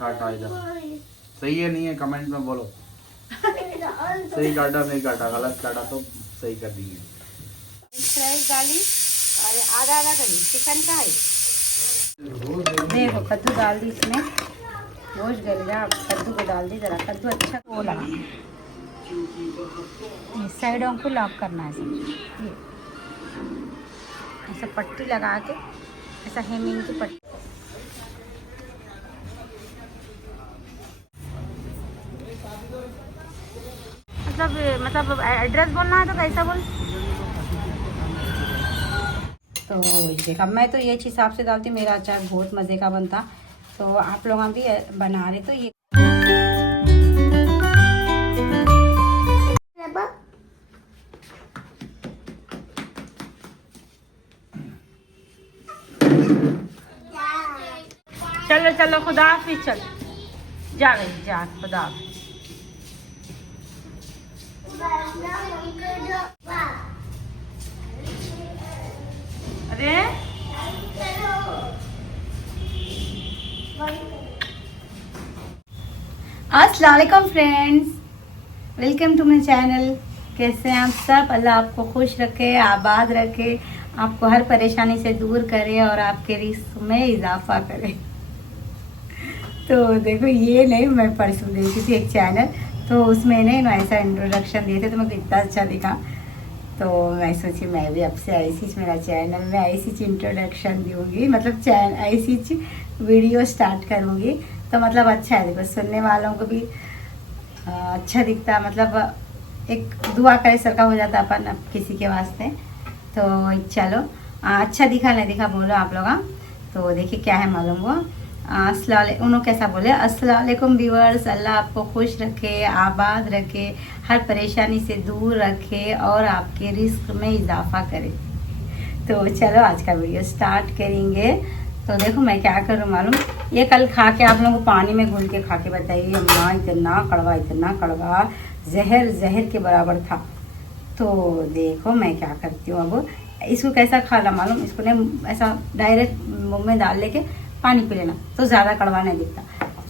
काटा इधर। सही है नहीं है कमेंट में बोलो। सही काटा नहीं काटा, गलत काटा तो सही कर देंगे। फ्रेश डाली और आधा आधा करी चिकन का है। देखो कद्दू डाल दी इसमें, गोश्त गल गया। कद्दू को डाल दी, जरा कद्दू अच्छा वो लगाना, इस साइडों को लॉक करना है सब। ये ऐसा पट्टी लगा के, ऐसा हेमिंग की पट्टी। मतलब एड्रेस बोलना है तो कैसा बोल। तो वही देखा, मैं तो ये चीज़ हिसाब से डालती, मेरा अचार बहुत मज़े का बनता। तो आप लोग भी बना रहे तो ये चलो चलो खुदा हाफिज, चल जा गई जा, खुदा हाफिज। अरे अस्सलाम वालेकुम friends, welcome to my channel. कैसे हैं आप सब? अल्लाह आपको खुश रखे, आबाद रखे, आपको हर परेशानी से दूर करे और आपके रिस्क में इजाफा करे। तो देखो ये नहीं, मैं परसों देखी थी एक चैनल, तो उसमें नहीं ना ऐसा इंट्रोडक्शन दिए थे, तो मुझे इतना अच्छा दिखा। तो मैं सोची मैं भी अब से ऐसी मेरा चैनल में ऐसी इंट्रोडक्शन दूँगी, मतलब ऐसी वीडियो स्टार्ट करूँगी। तो मतलब अच्छा है, देखो सुनने वालों को भी अच्छा दिखता, मतलब एक दुआ करे सर का हो जाता अपन अब किसी के वास्ते। तो चलो अच्छा दिखा नहीं दिखा बोलो आप लोग। तो देखिए क्या है मालूम वो उन्होंने कैसा बोले, अस्सलाम वालेकुम व्यूअर्स, अल्लाह आपको खुश रखे, आबाद रखे, हर परेशानी से दूर रखे और आपके रिस्क में इजाफा करे। तो चलो आज का वीडियो स्टार्ट करेंगे। तो देखो मैं क्या करूँ मालूम, ये कल खा के आप लोगों को पानी में घुल के खा के बताइए, अम्मा इतना कड़वा जहर के बराबर था। तो देखो मैं क्या करती हूँ, अब इसको कैसा खाना मालूम, इसको ने ऐसा डायरेक्ट मुँह में डाल लेके पानी पी लेना तो ज़्यादा कड़वा नहीं दिखता।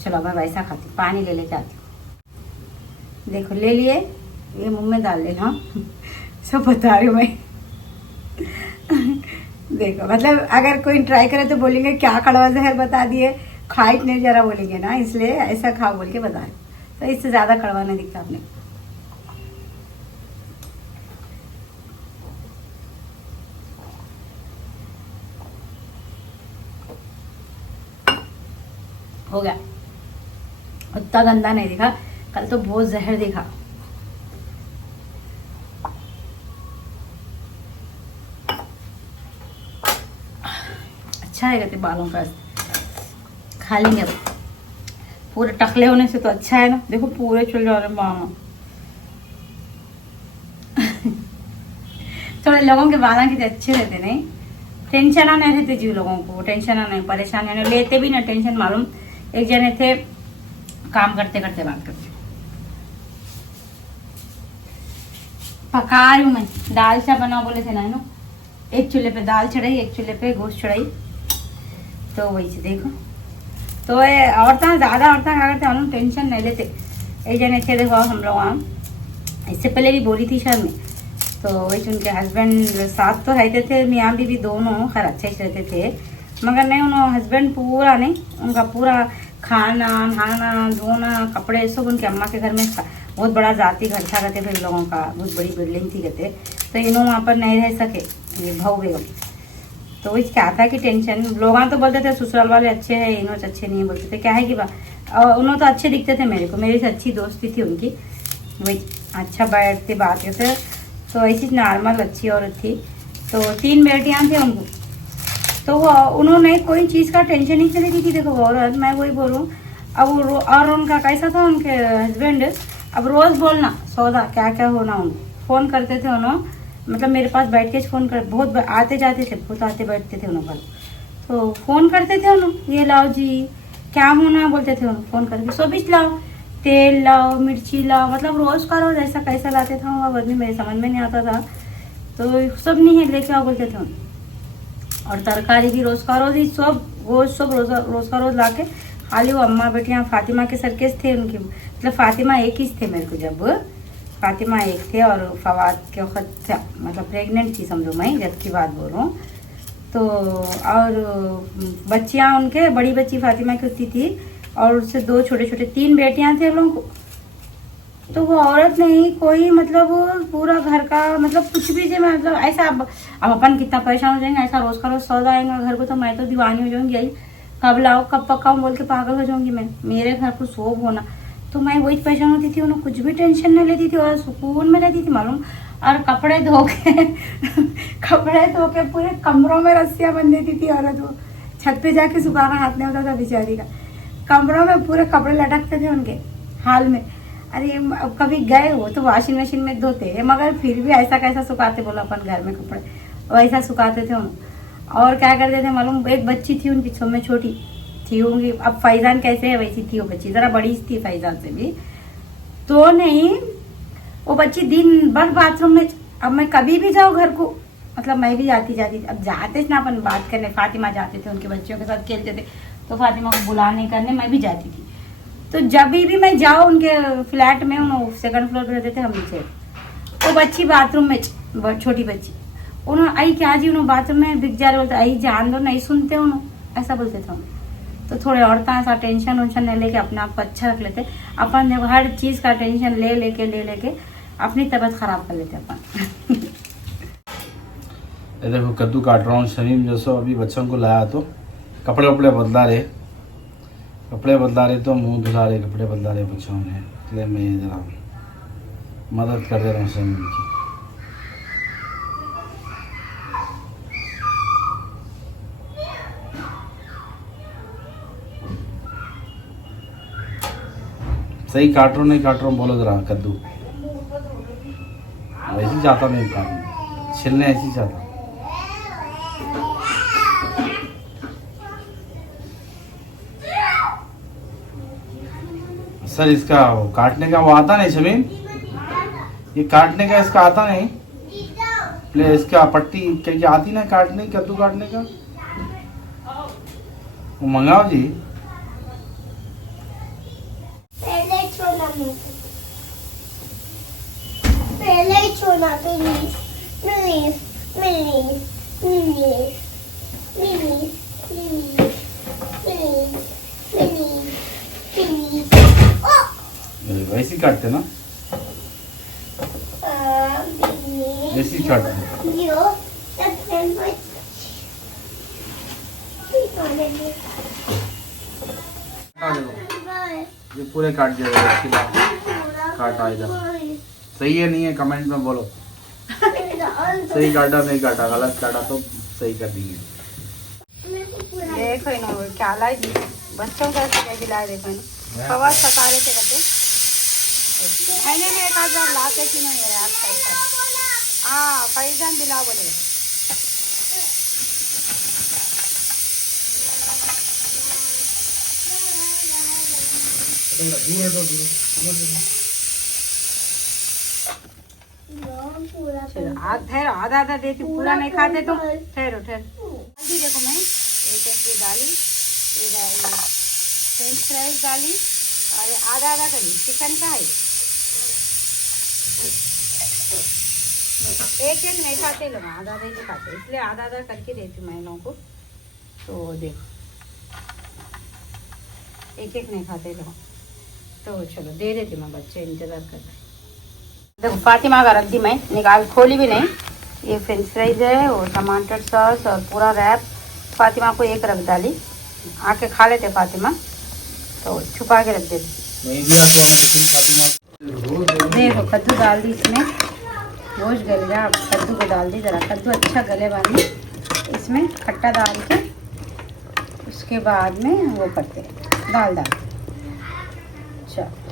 चलो मैं वैसा खाती, पानी ले लेके आती हूँ। देखो ले लिए, ये मुंह में डाल लेना। सब बता रही हूँ मैं। देखो मतलब अगर कोई ट्राई करे तो बोलेंगे क्या कड़वा जहर बता दिए, खाइट नहीं जरा बोलेंगे ना, इसलिए ऐसा खाओ बोल के बता रहे। तो इससे ज़्यादा कड़वा नहीं दिखता आपने। हो गया, उतना गंदा नहीं दिखा, कल तो बहुत जहर दिखा। अच्छा है कहते बालों का, खा लेंगे अब। पूरे टकले होने से तो अच्छा है ना, देखो पूरे चल जा रहे बाल। थोड़े लोगों के बालों के अच्छे रहते, नहीं टेंशन नहीं रहते जी, लोगों को टेंशन नहीं, परेशानी नहीं लेते भी ना टेंशन। मालूम एक जने थे, काम करते करते बात करते, पका रही हूँ मैं, दाल चा बना बोले थे ना, एक चूल्हे पे दाल चढ़ाई, एक चूल्हे पे गोश्त चढ़ाई। तो वही से देखो, तो औरतें ज़्यादा औरतें क्या करते हैं, टेंशन नहीं लेते। एक जने थे देखो हम लोग वहाँ, इससे पहले भी बोली थी शायद में, तो वही उनके हस्बैंड साथ तो रहते थे, मियाँ भी दोनों खैर अच्छे से रहते थे, मगर नहीं उन्होंने हस्बैंड पूरा नहीं, उनका पूरा खाना नहाना धोना कपड़े सब उनके अम्मा के घर में बहुत बड़ा जाति घर था कहते, फिर लोगों का बहुत बड़ी बिल्डिंग थी कहते। तो इन्हों वहाँ पर नहीं रह सके, ये भाऊ बेगम। तो वही क्या था कि टेंशन, लोग तो बोलते थे ससुराल वाले अच्छे हैं, इन्होंने अच्छे नहीं है, बोलते थे क्या है कि उन्होंने तो अच्छे दिखते थे मेरे को, मेरी से अच्छी दोस्ती थी उनकी, वही अच्छा बैठते बात करते। तो ऐसी नॉर्मल अच्छी औरत थी। तो 3 बेटियां थी उनको, तो वो उन्होंने कोई चीज़ का टेंशन नहीं चली थी। देखो औरत, मैं वही बोलूँ अब और उनका कैसा था, उनके हस्बैंड अब रोज़ बोलना सौदा क्या क्या होना, उनको फ़ोन करते थे उन्होंने, मतलब मेरे पास बैठ के फ़ोन कर, बहुत आते जाते थे, बहुत आते बैठते थे उन्होंने पर, तो फ़ोन करते थे उन्होंने, ये लाओ जी क्या होना बोलते थे उन्होंने, फ़ोन करके 24 लाओ, तेल लाओ, मिर्ची लाओ, मतलब रोज़ का रोज़ ऐसा कैसा लाते थे वो आदमी, मेरे समझ में नहीं आता था। तो सब नहीं है लेके आओ बोलते थे उन्होंने, और तरकारी भी रोज़ का रोज़ ही, सब रोज़ का रोज़ ला के खाली वो अम्मा बेटियाँ फातिमा के सर्कस थे उनकी, मतलब फातिमा एक ही थे मेरे को, जब फातिमा एक थे और फवाद के वक्त मतलब प्रेग्नेंट थी समझो, मैं जब की बात बोल रहा हूँ। तो और बच्चियाँ उनके, बड़ी बच्ची फातिमा की उतनी थी और उससे 2 छोटे छोटे 3 बेटियाँ थे लोगों को। तो वो औरत नहीं कोई मतलब पूरा घर का मतलब कुछ भी जो मतलब ऐसा, अब अपन कितना परेशान हो जाएंगे, ऐसा रोज का रोज सौदा आएगा घर को तो मैं तो दीवानी हो जाऊंगी, यही कब लाओ कब पकाऊं बोल के पागल हो जाऊंगी मैं, मेरे घर को सोभ होना। तो मैं वही परेशान होती थी, उन्हें कुछ भी टेंशन नहीं लेती थी और सुकून में रहती थी मालूम। और कपड़े धो के कपड़े धो के पूरे कमरों में रस्सियाँ बंध देती थी औरत, वो छत पे जाके सुखाना हाथ नहीं होता था बेचारी का, कमरों में पूरे कपड़े लटकते थे उनके हाल में। अरे अब कभी गए हो तो वॉशिंग मशीन में धोते हैं, मगर फिर भी ऐसा कैसा सुखाते बोलो अपन घर में कपड़े, वैसा सुखाते थे उन। और क्या करते थे मालूम, एक बच्ची थी उनकी सब में छोटी थी होंगी, अब फैजान कैसे है वैसी थी वो बच्ची, जरा बड़ी थी फैजान से भी। तो नहीं वो बच्ची दिन भर बाथरूम में, अब मैं कभी भी जाऊँ घर को, मतलब मैं भी जाती, अब जाते थे ना अपन बात करने, फातिमा जाते थे उनके बच्चों के साथ खेलते थे, तो फातिमा को बुलाने करने मैं भी जाती थी। तो जब भी मैं जाऊँ उनके फ्लैट में, उन्होंने 2nd फ्लोर पे रहते थे हम नीचे, वो बच्ची बाथरूम में, छोटी बच्ची, उन्होंने आई क्या जी, उन्होंने बाथरूम में बिक जा रहे बोलते, आई जान दो नहीं सुनते उन्होंने, ऐसा बोलते थे उन्होंने। तो थोड़े औरतें ऐसा टेंशन वेंशन नहीं लेके अपने आप को अच्छा रख लेते, अपन जब हर चीज़ का टेंशन ले लेके अपनी तबीयत खराब कर लेते अपन। ये देखो कद्दू काट रहा हूँ, शमीम जो सो अभी बच्चों को लाया तो कपड़े वपड़े बदला रहे, तो मुंह धुला रहे, कपड़े बदला रहे बच्चों ने, इसलिए मैं ज़रा मदद कर दे रहा हूँ शमीम की। सही काट रहा हूँ नहीं काट रहा हूँ बोलो जरा कद्दू, ऐसे जाता नहीं काटने, छिलने ऐसे जाता। सर इसका काटने का वो आता नहीं शमीम, ये काटने का इसका आता नहीं, प्ले इसका पट्टी क्या आती ना काटने, कद्दू काटने का वो मंगाओ जी। पहले छोड़ना please please please please please please please please please वैसे ही काटते ना, ऐसे ही काटते ये पूरे काट दिया इसके बाद काटा इधर, सही है नहीं है कमेंट में बोलो, सही काटा नहीं काटा, गलत काटा तो सही कर देंगे। देखो इन्होंने क्या लाई जी, बच्चों को ऐसे कैसे लाए, देखो इन्होंने फवाद सका रहे थे करते महीने में 1000 लाते कि नहीं है यार पैसा। हाँ फैजान दिला बोले, चलो आधा आधा देती, पूरा नहीं खाते तो ठहरो हल्दी देखो मैं एक डाली, फ्रेंच फ्राइज डाली और आधा आधा करी, चिकन का है एक नहीं खाते लोग, आधा आधा ही खाते, इसलिए आधा आधा करके देती हूँ मैं लोगों को। तो देखो एक नहीं खाते लोग, तो चलो दे देती मैं, बच्चे इंतजार कर रहे। देखो फातिमा का रख दी मैं, निकाल खोली भी नहीं, ये फ्रेंच फ्राइज है और टमाटर सॉस और पूरा रैप फातिमा को एक रख डाली, आके खा लेते फातिमा, तो छुपा के रख देती। देखो कद्दू डाल दी इसमें, गोश्त गल गया, अब कद्दू को डाल दी, ज़रा कद्दू अच्छा गले वाली इसमें खट्टा डाल के, उसके बाद में वो करते दाल चलो।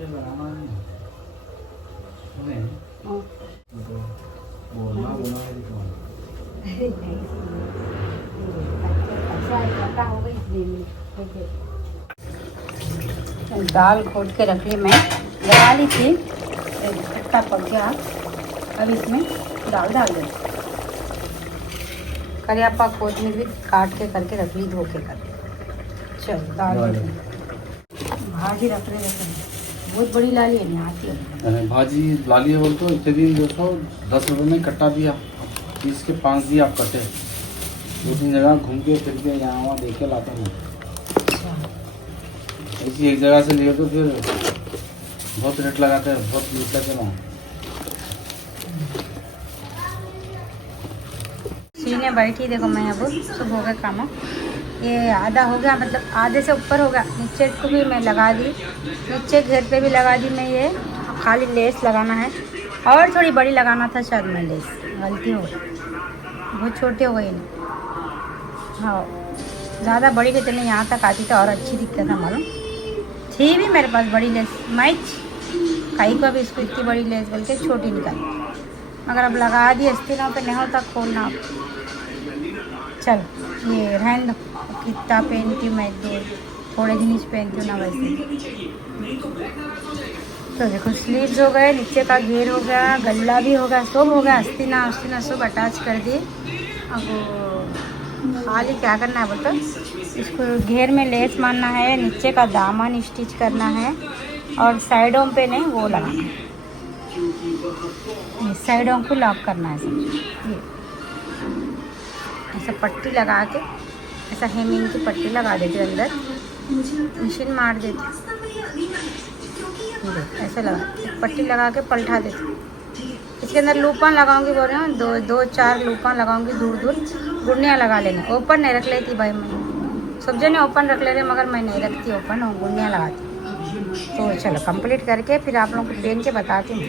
ये बनाना नहीं हाँ। तो बोलना है तुम्हारा अरे नहीं, अच्छा पता होगा इसलिए दाल खोद के रख ली, मैं लगा ली थी, खट्टा पक गया। अब इसमें दाल डाल दो। करियापा कोतमीर भी काट के करके रख ली, धो के करके। चल दाल भाजी रख रहे बहुत बड़ी लाली है, नहीं आती है भाजी लाली है बोल तो इतने दिन 210 रुपये में कट्टा दिया, 30 के 5 दिए आप कटे। 2-3 जगह घूम के फिर के यहाँ वहाँ देख के लाता हूँ। ऐसी एक जगह से लिए तो फिर बहुत रेट लगाते हैं, बहुत लूट लेते ना। सीने बैठी देखो, मैं अब सब हो गया काम, ये आधा हो गया, मतलब आधे से ऊपर हो गया। नीचे को भी मैं लगा दी, नीचे घेर पे भी लगा दी मैं। ये खाली लेस लगाना है और थोड़ी बड़ी लगाना था शायद, मैं लेस गलती हो गई, बहुत छोटे हो गए। हाँ ज़्यादा बड़ी भी तो नहीं, यहाँ तक आती तो और अच्छी दिखता था मालूम। थी भी मेरे पास बड़ी लेस, मैच कहीं को भी इसको इतनी बड़ी लेस बोल के छोटी निकाली, मगर अब लगा दी अस्तीनों पे नहीं होता खोलना। अब चल ये रहन दो, कितना पहनती हूँ मैं, थोड़े दिन ही पहनती हूँ ना वैसे। तो देखो स्लीव्स हो गए, नीचे का घेर हो गया, गला भी हो गया, सब हो गया। अस्तीना सब अटैच कर दी। अब खाली क्या करना है बोलते, इसको घेर में लेस मारना है, नीचे का दामन स्टिच करना है और साइडों पे नहीं वो लगाना है, ये साइडों को लॉक करना है समझो। ये ऐसा पट्टी लगा के, ऐसा हेमिंग की पट्टी लगा देती हूँ, अंदर मशीन मार देती हूँ, ऐसे लगा पट्टी लगा के पलटा देती हूँ। इसके अंदर लूपन लगाऊंगी, बोल रहे हैं 2-4 लूपन लगाऊंगी, दूर दूर गुड़नियाँ लगा लेना। ओपन नहीं रख लेती भाई, मैं सब जने ओपन रख ले रहे, मगर मैं नहीं रखती ओपन, और गुड़नियाँ लगाती। तो चलो कंप्लीट करके फिर आप लोगों को पहन के बताती हूँ।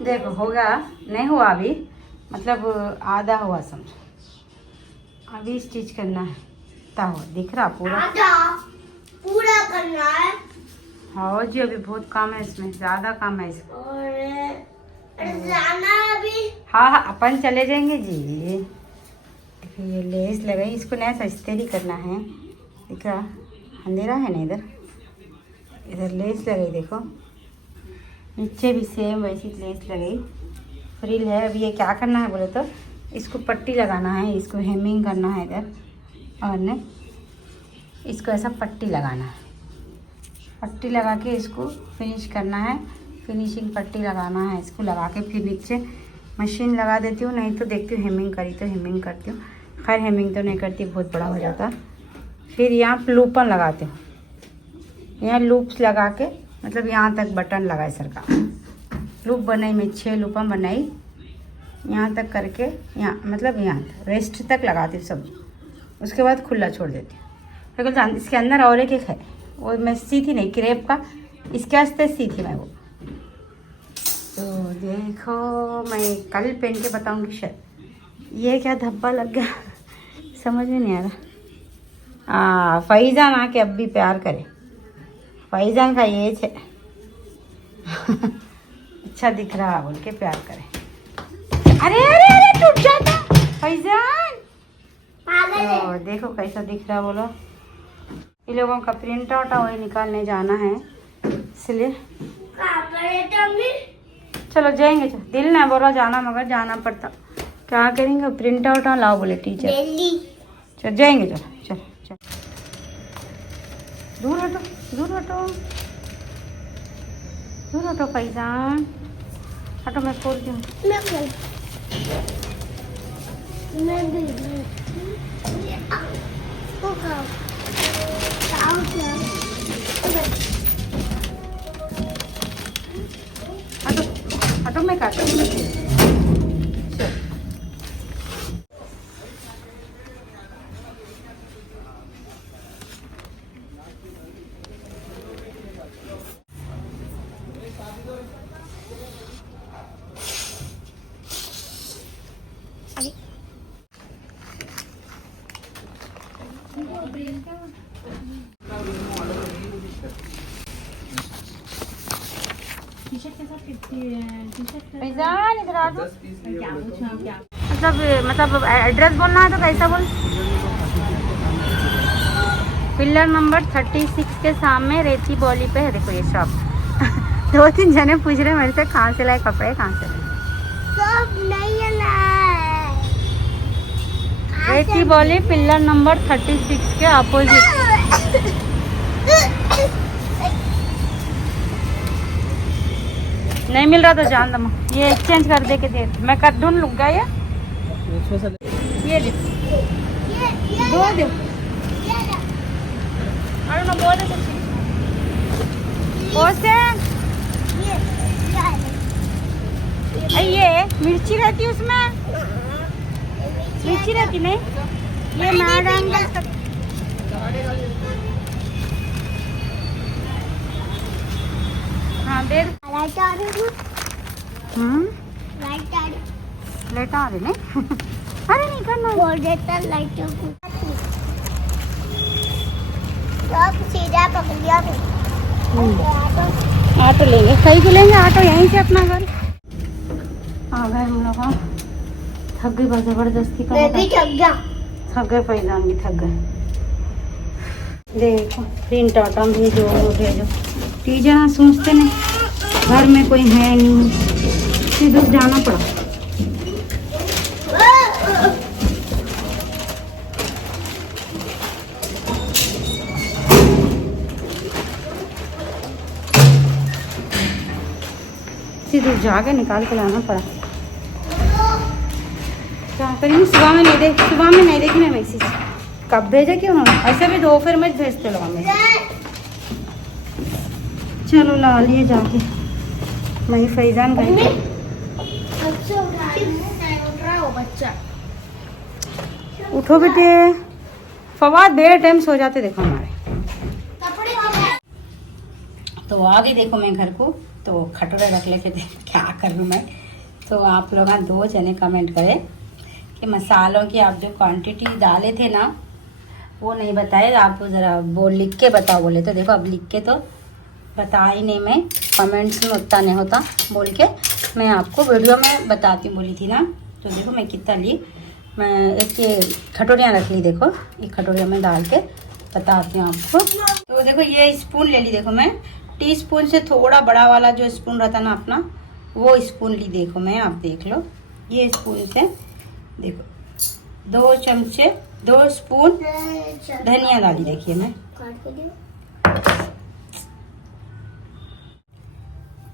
देखो हो गया, नहीं हुआ अभी, मतलब आधा हुआ समझो। अभी स्टिच करना है, ताओ दिख रहा पूरा पूरा करना है। हाँ जी, अभी बहुत काम है इसमें, ज़्यादा काम है इसमें। और जाना अभी। हाँ हाँ अपन चले जाएंगे जी। देखिए ये लेस लगाई, इसको नया सस्तेरी करना है। दिख रहा अंधेरा है ना, इधर इधर लेस लगाई, देखो नीचे भी सेम वैसी लेस लगाई, फ्रिल है। अभी ये क्या करना है बोले तो, इसको पट्टी लगाना है, इसको हेमिंग करना है इधर, और ने इसको ऐसा पट्टी लगाना है, पट्टी लगा के इसको फिनिश करना है। फिनिशिंग पट्टी लगाना है, इसको लगा के फिर नीचे मशीन लगा देती हूँ, नहीं तो देखती हूँ हेमिंग करी तो हेमिंग करती हूँ। खैर हेमिंग तो नहीं करती, बहुत बड़ा हो जाता। फिर यहाँ लूपन लगाते हूँ, यहाँ लूप्स लगा के, मतलब यहाँ तक बटन लगाए सरका लूप बनाई, मैं 6 लूपन बनाई, यहाँ तक करके, यहाँ मतलब यहाँ वेस्ट तक लगाती हूँ सब। उसके बाद खुला छोड़ देती हूँ। बिल्कुल इसके अंदर और एक है, वो मैं सी थी नहीं, क्रेप का, इसके वास्ते सी थी मैं वो। तो देखो मैं कल पहन के बताऊँगी शायद। ये क्या धब्बा लग गया समझ में नहीं आ रहा। फैज़ान आके अब भी प्यार करे, फैज़ान का ये है अच्छा दिख रहा बोल के प्यार करे। अरे अरे अरे टूट जाता फैज़ान। तो देखो कैसा दिख रहा बोलो। इन लोगों का प्रिंट आउट वही निकालने जाना है, इसलिए चलो जाएंगे। चलो दिल ना बोला जाना, मगर जाना पड़ता, क्या करेंगे। प्रिंट आउट लाओ बोले टीचर, चल जाएंगे। चलो चलो चलो, दूर हटो दूर हटो दूर हटो फैज़ान, हटो मैं खोलती हूँ। हटो हटो मैं काटूँ। फैजान इधर आ जाओ। 10 पीस लिए बोले मतलब एड्रेस बोलना है तो कैसा बोल। पिलर नंबर 36 के सामने रेती बॉली पे है। देखो ये शॉप। 2-3 जने पूछ रहे मेरे से कहाँ से लाए कपड़े, कहाँ से लाए। सब नहीं लाए। रेती बॉली पिलर नंबर 36 के अपोजिट। नहीं मिल रहा तो जान दमा, ये एक्सचेंज कर दे के दे, मैं कर ढूंढ लूँगा ये दे दो दो। अरे ना बोल दे ये मिर्ची रहती उसमें, मिर्ची रहती नहीं ये मैडम। हाँ दे लाइट आ रही है। लाइट आ रही। लेट आ रहे नहीं। अरे नहीं करना बोल देता लाइट को। सब सीधा पकड़ लिया मैं। ऑटो लेंगे, सही को लेंगे ऑटो यहीं से अपना घर। आ गए हम लोग। थक गई बस जबरदस्ती का। मैं भी थक गया। थक गए, पैदान भी थक गए। देखो प्रिंट आटा भेजो वो भेजो। टीचर सोचते नहीं घर में कोई है नहीं, सीधे जाना पड़ा। सीधे जाके निकाल के लाना पड़ा। क्या करेंगे, सुबह में नहीं देख, सुबह में नहीं देखी ना मैसेज। कब भेजा क्यों उन्होंने, ऐसे भी दोपहर में भेजते लोग हमें। चलो ला लिए जाके। मैं फैजान गई। बच्चा उठो बेटे। फवाद बेटे टाइम सो जाते देखो हमारे। तो आ गई देखो मैं घर को, तो खटोरे रख लेके क्या कर लूँ मैं। तो आप लोग 2 जने कमेंट करें कि मसालों की आप जो क्वांटिटी डाले थे ना वो नहीं बताए, आप ज़रा वो लिख के बताओ बोले। तो देखो अब लिख के तो बता ही नहीं, मैं कमेंट्स में उतना नहीं होता बोल के मैं आपको वीडियो में बताती बोली थी ना। तो देखो मैं कितना ली, मैं एक ये कटोरियाँ रख ली। देखो ये कटोरिया में डाल के बताती हूँ आपको। तो देखो ये स्पून ले ली। देखो मैं टी स्पून से थोड़ा बड़ा वाला जो स्पून रहता ना अपना, वो स्पून ली। देखो मैं, आप देख लो ये स्पून से देखो 2 चमचे 2 स्पून धनिया डाली। देखिए मैं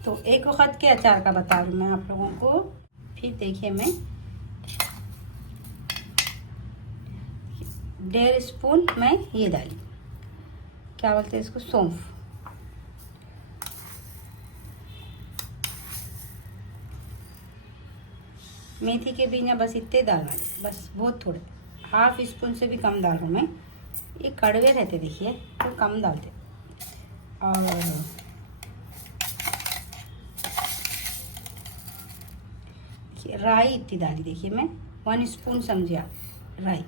तो एक वक्त के अचार का बता रही मैं आप लोगों को। फिर देखिए मैं 1.5 स्पून मैं ये डाली, क्या बोलते हैं इसको, सौंफ। मेथी के बीज ना बस इतने डालना, बस बहुत थोड़े, 1/2 स्पून से भी कम डाल रहा हूँ मैं। ये कड़वे रहते देखिए तो कम डालते। और राई इतनी डाली। देखिए मैं 1 स्पून समझिए आप राई।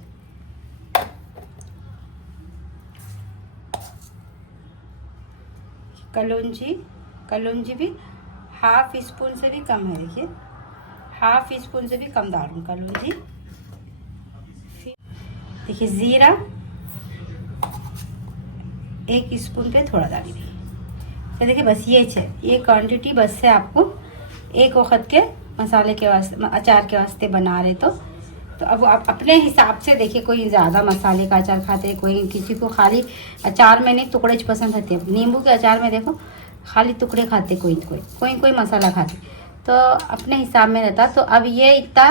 कलौंजी भी 1/2 स्पून से भी कम है। देखिए 1/2 स्पून से भी कम डाल दूँ कलौंजी। देखिए ज़ीरा 1 स्पून पे थोड़ा डाली। तो देखिए बस ये क्वांटिटी बस है आपको एक वक्त के मसाले के वास्ते, अचार के वास्ते बना रहे। तो अब आप अपने हिसाब से देखिए, कोई ज़्यादा मसाले का अचार खाते हैं, कोई किसी को खाली अचार में नहीं टुकड़े पसंद रहते हैं। नींबू के अचार में देखो खाली टुकड़े खाते, कोई मसाला खाते, तो अपने हिसाब में रहता। तो अब ये इतना,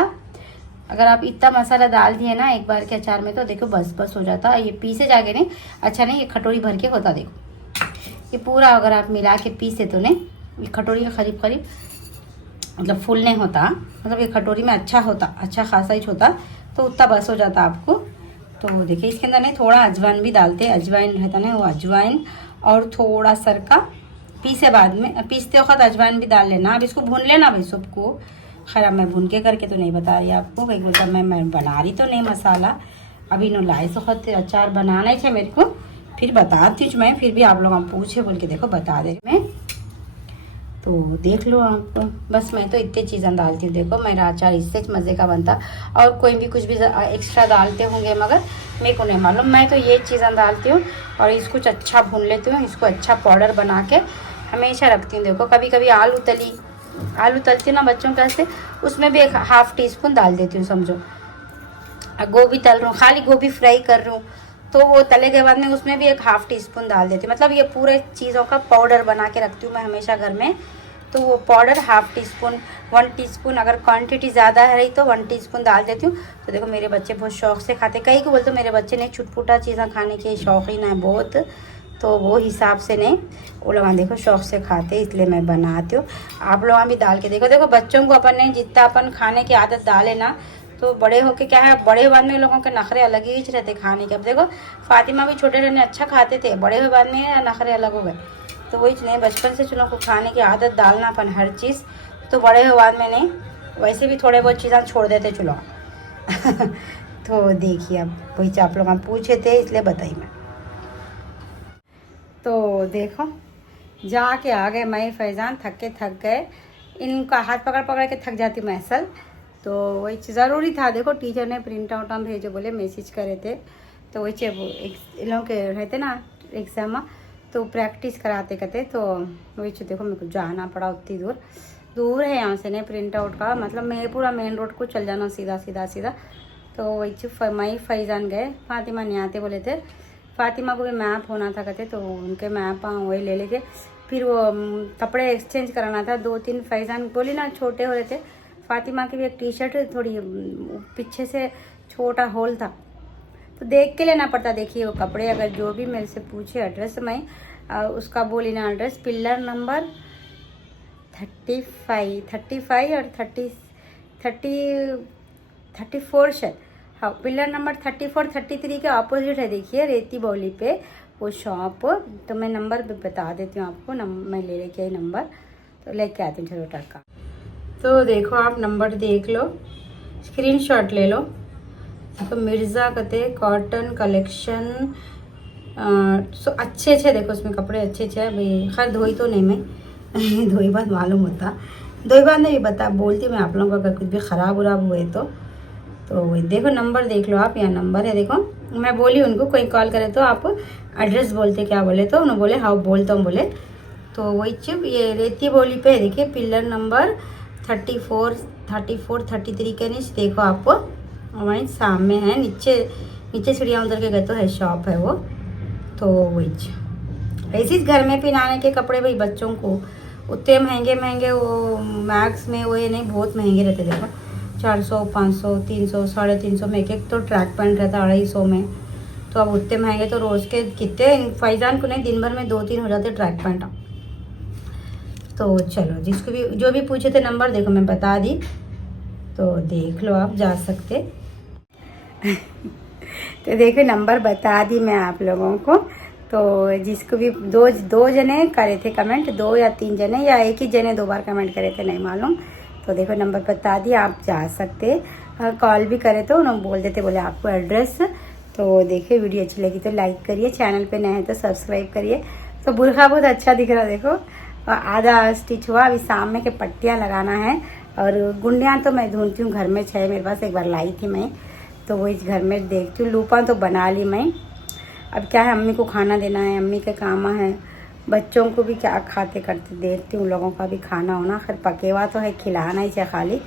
अगर आप इतना मसाला डाल दिए ना एक बार के अचार में तो देखो बस हो जाता। ये पीसे जाके नहीं, अच्छा नहीं, ये कटोरी भर के होता। देखो ये पूरा अगर आप मिला के पीसे तो नहीं, ये कटोरी का करीब मतलब फुल नहीं होता, मतलब ये कटोरी में अच्छा होता, अच्छा खासा ही होता, तो उतना बस हो जाता आपको। तो देखिए इसके अंदर नहीं थोड़ा अजवाइन भी डालते, अजवाइन रहता ना, वो अजवाइन और थोड़ा सरका पीसे बाद में, पीसते वक्त अजवाइन भी डाल लेना। अब इसको भून लेना भाई सबको। खैर अब मैं भून के करके तो नहीं बता रही आपको भाई, मतलब मैं बना रही तो नहीं मसाला अभी नो लाई सो अचार बनाना ही थे मेरे को, फिर बताती हूँ मैं, फिर भी आप लोग हम पूछे बोल के देखो बता दे मैं। तो देख लो आप। बस मैं तो इतने चीज़ें डालती हूँ। देखो मेरा अचार इससे मज़े का बनता, और कोई भी कुछ भी एक्स्ट्रा डालते होंगे मगर मेरे को नहीं मालूम। मैं तो ये चीज़ें डालती हूँ और इसको अच्छा भून लेती हूँ। इसको अच्छा पाउडर बना के हमेशा रखती हूँ। देखो कभी कभी आलू तलती हूँ ना बच्चों के वास्ते, उसमें भी 1/2 टीस्पून डाल देती हूँ समझो। गोभी तल रही हूँ, खाली गोभी फ्राई कर रही हूँ तो वो तले के बाद में उसमें भी 1/2 टीस्पून डाल देती हूँ। मतलब ये पूरे चीज़ों का पाउडर बना के रखती हूँ मैं हमेशा घर में। तो वो पाउडर 1/2 टीस्पून 1 टीस्पून, अगर क्वांटिटी ज़्यादा है रही तो 1 टीस्पून डाल देती हूँ। तो देखो मेरे बच्चे बहुत शौक से खाते। कई को बोलते मेरे बच्चे ने छुटपुटा चीज़ें खाने के शौकीन है बहुत, तो वो हिसाब से नहीं, वो लोग देखो शौक से खाते, इसलिए मैं बनाती हूँ। आप लोग भी डाल के देखो बच्चों को अपन ने जितना अपन खाने की आदत डाले ना, तो बड़े होके क्या है, बड़े बाद में लोगों के नखरे अलग ही रहते खाने के। अब देखो फातिमा भी छोटे रहने अच्छा खाते थे, बड़े हुए बाद में नखरे अलग हो गए। तो वही नहीं, बचपन से चलो को खाने की आदत डालना अपन हर चीज़, तो बड़े हुए बाद में नहीं। वैसे भी थोड़े बहुत चीज़ें छोड़ देते चलो। तो देखिए अब वही आप लोग पूछे थे इसलिए बताई मैं। तो देखो जाके आ गए मैं फैज़ान, थक गए। इनका हाथ पकड़ के थक जाती मैं असल। तो वही ज़रूरी था। देखो टीचर ने प्रिंट आउट हम भेजो बोले, मैसेज करे थे। तो वही इन लोगों के रहते ना एग्जाम, तो प्रैक्टिस कराते कहते। तो वही देखो मेरे को जाना पड़ा उतनी दूर है यहाँ से। नहीं प्रिंट आउट का मतलब मैं पूरा मेन रोड को चल जाना सीधा। तो वही मैं फैज़ान गए, फातिमा नहीं आते बोले थे। फातिमा को भी मैप होना था कहते, तो उनके मैप वही ले लेके फिर वो कपड़े एक्सचेंज कराना था। 2-3 फैज़ान बोली ना छोटे हो रहे थे। फातिमा की भी एक टी शर्ट थोड़ी पीछे से छोटा होल था, तो देख के लेना पड़ता। देखिए वो कपड़े अगर जो भी मेरे से पूछे एड्रेस, मैं उसका बोली ना एड्रेस, पिलर नंबर 35 और 34 शायद, हाँ पिलर नंबर 34-33 के ऑपोजिट है। देखिए रेती बौली पे वो शॉप। तो मैं नंबर बता देती हूँ आपको, मैं ले लेके आई नंबर, तो लेके आती हूँ छोटा का। तो देखो आप नंबर देख लो, स्क्रीनशॉट ले लो। तो मिर्ज़ा कहते कॉटन कलेक्शन, सो अच्छे देखो उसमें कपड़े अच्छे है भाई। खैर धोई तो नहीं मैं धोई बात मालूम होता, धोई बात नहीं बता बोलती मैं आप लोगों को, अगर कुछ भी ख़राब उराब हुए तो वही देखो नंबर देख लो आप। यहाँ नंबर है देखो। मैं बोली उनको कोई कॉल करे तो आप एड्रेस बोलते, क्या बोले तो उन्होंने बोले हाँ बोलता हूँ बोले। तो वही चुप ये रेती बोली पे देखिए पिलर नंबर 34-33 के नीचे देखो आपको वहीं सामने है। नीचे सीढ़ियाँ उतर के गए तो है शॉप है वो। तो वही ऐसे घर में पहनाने के कपड़े भाई बच्चों को उतने महंगे वो मैक्स में वो ये नहीं, बहुत महंगे रहते। देखो 400, 500, 300, 350 में एक तो ट्रैक पैंट रहता 250 में। तो अब उतने महंगे तो रोज़ के कितने फैज़ान को नहीं, दिन भर में 2-3 हो जाते ट्रैक पैंट। तो चलो जिसको भी जो भी पूछे थे नंबर देखो मैं बता दी, तो देख लो आप जा सकते। तो देखो नंबर बता दी मैं आप लोगों को। तो जिसको भी दो जने करे थे कमेंट, 2 या 3 जने या एक ही जने 2 बार कमेंट करे थे नहीं मालूम। तो देखो नंबर बता दिया, आप जा सकते। कॉल भी करे तो उन्होंने बोल देते, बोले आपको एड्रेस। तो देखिए वीडियो अच्छी लगी तो लाइक करिए, चैनल पे नए हैं तो सब्सक्राइब करिए। तो बुरखा बहुत अच्छा दिख रहा देखो, आधा स्टिच हुआ, अभी सामने के पट्टियाँ लगाना है। और गुंडियाँ तो मैं ढूंढती हूँ घर में है मेरे पास, एक बार लाई थी मैं, तो वो इस घर में देखती हूँ। लूपा तो बना ली मैं। अब क्या है अम्मी को खाना देना है, अम्मी के काम है, बच्चों को भी क्या खाते करते देखती हूँ, लोगों का भी खाना होना। खैर पकेवा तो है, खिलाना ही चाहिए खाली।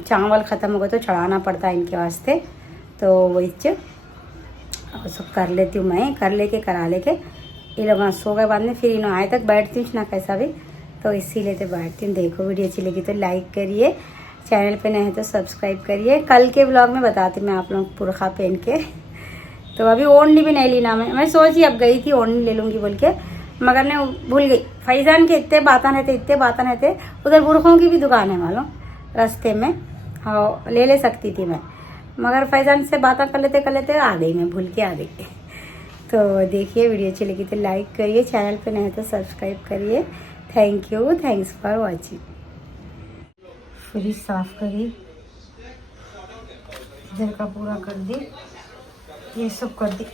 चावल ख़त्म हो गए तो चढ़ाना पड़ता है इनके वास्ते। तो वही सब कर लेती हूँ मैं, कर लेके करा लेके ये लोग सो गए बाद में फिर इन्होंने आए तक बैठती हूँ ना कैसा भी, तो इसीलिए तो बैठती हूँ। देखो वीडियो अच्छी लगी तो लाइक करिए, चैनल पे नए हैं तो सब्सक्राइब करिए। कल के ब्लॉग में बताती मैं आप लोग पुरखा पहन के। तो अभी ओढ़नी भी नहीं ली ना मैं सोची अब गई थी ओढ़नी ले लूँगी बोल के, मगर मैं भूल गई। फैज़ान के इतने बातन रहते उधर बुरखों की भी दुकान है मालूम रास्ते में, हाँ ले सकती थी मैं, मगर फैज़ान से बातें कर लेते आ गई मैं, भूल के आ गई। तो देखिए वीडियो अच्छी लगी तो लाइक करिए, चैनल पे नए तो सब्सक्राइब करिए। Thank you, thanks for watching. Fridge साफ करी, इधर का पूरा कर दी, ये सब कर दी।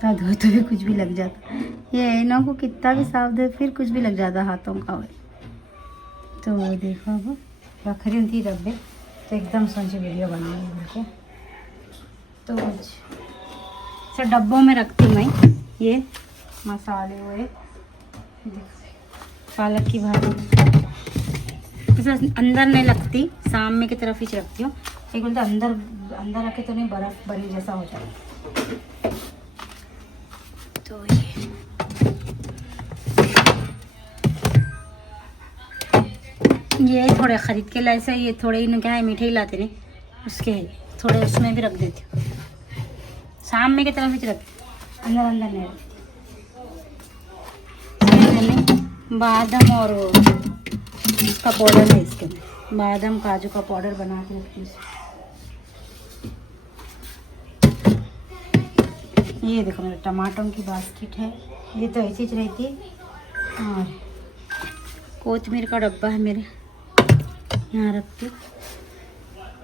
कितना धो तो भी कुछ भी लग जाता, ये इन्हों को कितना भी साफ दे फिर कुछ भी लग जाता हाथों का। हुए तो देखो अब रख रही थी डब्बे, तो एकदम सोची वीडियो बनाई करके, तो सब डब्बों में रखती हूँ मैं। ये मसाले हुए, पालक की भाजी इसे अंदर नहीं लगती, सामने की तरफ ही रखती हूँ। एक बोलते अंदर अंदर रखे तो नहीं बर्फ बनी जैसा हो जाए। तो ये थोड़े ख़रीद के लाए से, ये थोड़े इन्हें क्या है मीठे ही लाते नहीं, उसके थोड़े उसमें भी रख देती हूँ, सामने की तरफ ही रखती, अंदर अंदर नहीं रखती। बादाम और इसका पाउडर है, इसके अंदर बादाम काजू का पाउडर बना के रखती हूँ। ये देखो मेरे टमाटरों की बास्केट है, ये तो ऐसी ही रहती है। और कोथिमीर का डब्बा है मेरे, यहाँ रखती हूँ।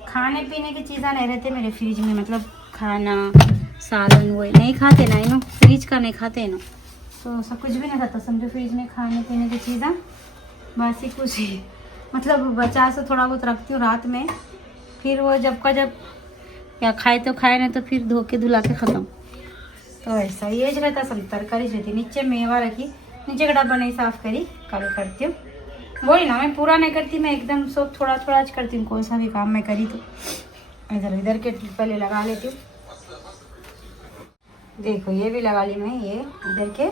खाने पीने की चीज़ें नहीं रहते मेरे फ्रिज में, मतलब खाना सालन वो नहीं खाते ना, इन्हों फ्रिज का नहीं खाते ना, तो सब कुछ भी नहीं खाता समझो फ्रिज में खाने पीने की चीज़ें। बस ही कुछ ही मतलब बचा से थोड़ा बहुत रखती हूँ रात में, फिर वो जब का जब या खाए तो खाए, नहीं तो फिर धो के धुला के ख़त्म। तो ऐसा ये रहता, सब तरकारी रहती। नीचे मेवा रखी, नीचे का डब्बा नहीं साफ़ करी, कल करती हूँ। वही ना, मैं पूरा नहीं करती, मैं एकदम सब थोड़ा थोड़ा करती हूँ। कौन सा भी काम मैं करी तो इधर इधर के पहले लगा लेती हूँ। देखो ये भी लगा ली मैं, ये इधर के,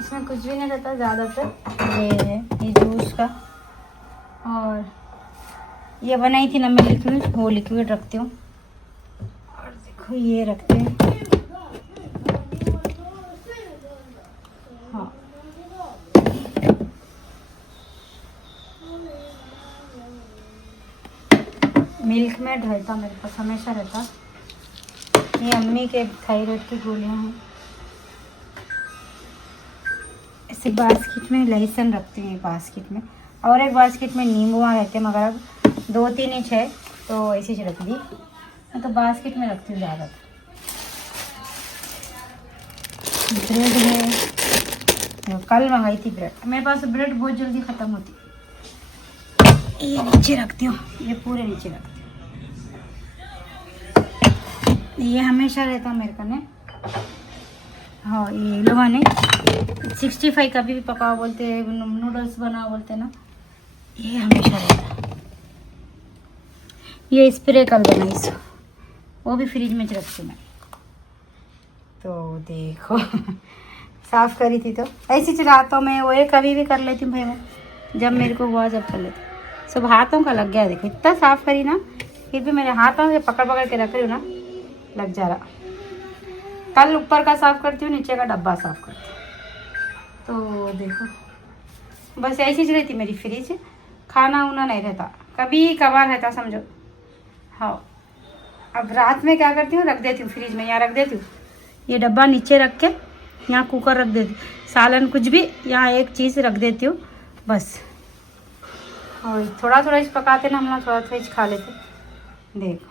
इसमें कुछ भी नहीं रहता ज़्यादातर। ये जूस का, और ये बनाई थी ना मैं लिक्विड, वो लिक्विड रखती हूँ। और देखो ये रखते हैं, हाँ मिल्क मेड रहता मेरे पास, हमेशा रहता। ये अम्मी के थायराइड की गोलियाँ हैं। ऐसे बास्केट में लहसुन रखती हूँ, बास्केट में, और एक बास्केट में नींबू रहते हैं, मगर अब 2-3 इंच है तो ऐसे ही रख दी। मैं तो बास्केट में रखती हूँ ज़्यादातर। ब्रेड है, कल मंगाई थी ब्रेड, मेरे पास ब्रेड बहुत जल्दी ख़त्म होती। ये नीचे रखती हूँ, ये पूरे नीचे रखती हूँ, ये हमेशा रहता मेरे को ने। हाँ ये लोग ने 65 कभी भी पकाओ बोलते, नूडल्स बनाओ बोलते ना, ये हमेशा रहता। ये स्प्रे कल बनाई सो, वो भी फ्रिज में रखती मैं। तो देखो साफ़ करी थी तो ऐसी चलाता हूँ मैं, वो ये कभी भी कर लेती हूँ भाई, मैं जब मेरे को हुआ जब कर लेती। सब हाथों का लग गया, देखो इतना साफ़ करी ना, फिर भी मेरे हाथों से पकड़ पकड़ के रख रही हूँ ना, लग जा रहा। कल ऊपर का साफ़ करती हूँ, नीचे का डब्बा साफ़ करती हूँ। तो देखो बस ऐसी ही रहती मेरी फ्रिज, खाना उना नहीं रहता, कभी कभार रहता समझो। हाँ अब रात में क्या करती हूँ, रख देती हूँ फ्रिज में, यहाँ रख देती हूँ, ये डब्बा नीचे रख के यहाँ कुकर रख देती हूँ, सालन कुछ भी यहाँ एक चीज़ रख देती हूँ बस। और थोड़ा थोड़ा इस पकाते ना हम लोग, थोड़ा थोड़ा इस खा लेते। देखो